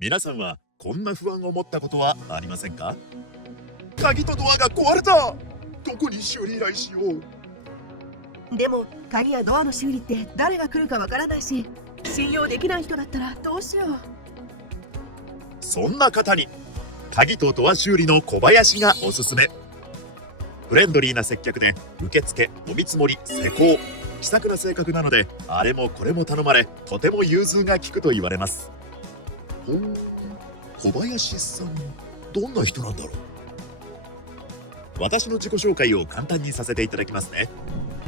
皆さんはこんな不安を持ったことはありませんか？鍵とドアが壊れた。どこに修理依頼しよう。でも鍵やドアの修理って誰が来るかわからないし、信用できない人だったらどうしよう。そんな方に鍵とドア修理の小林がおすすめ。フレンドリーな接客で受付、お見積もり、施工、気さくな性格なのであれもこれも頼まれ、とても融通が利くと言われます。ほう、小林さん、どんな人なんだろう。私の自己紹介を簡単にさせていただきますね。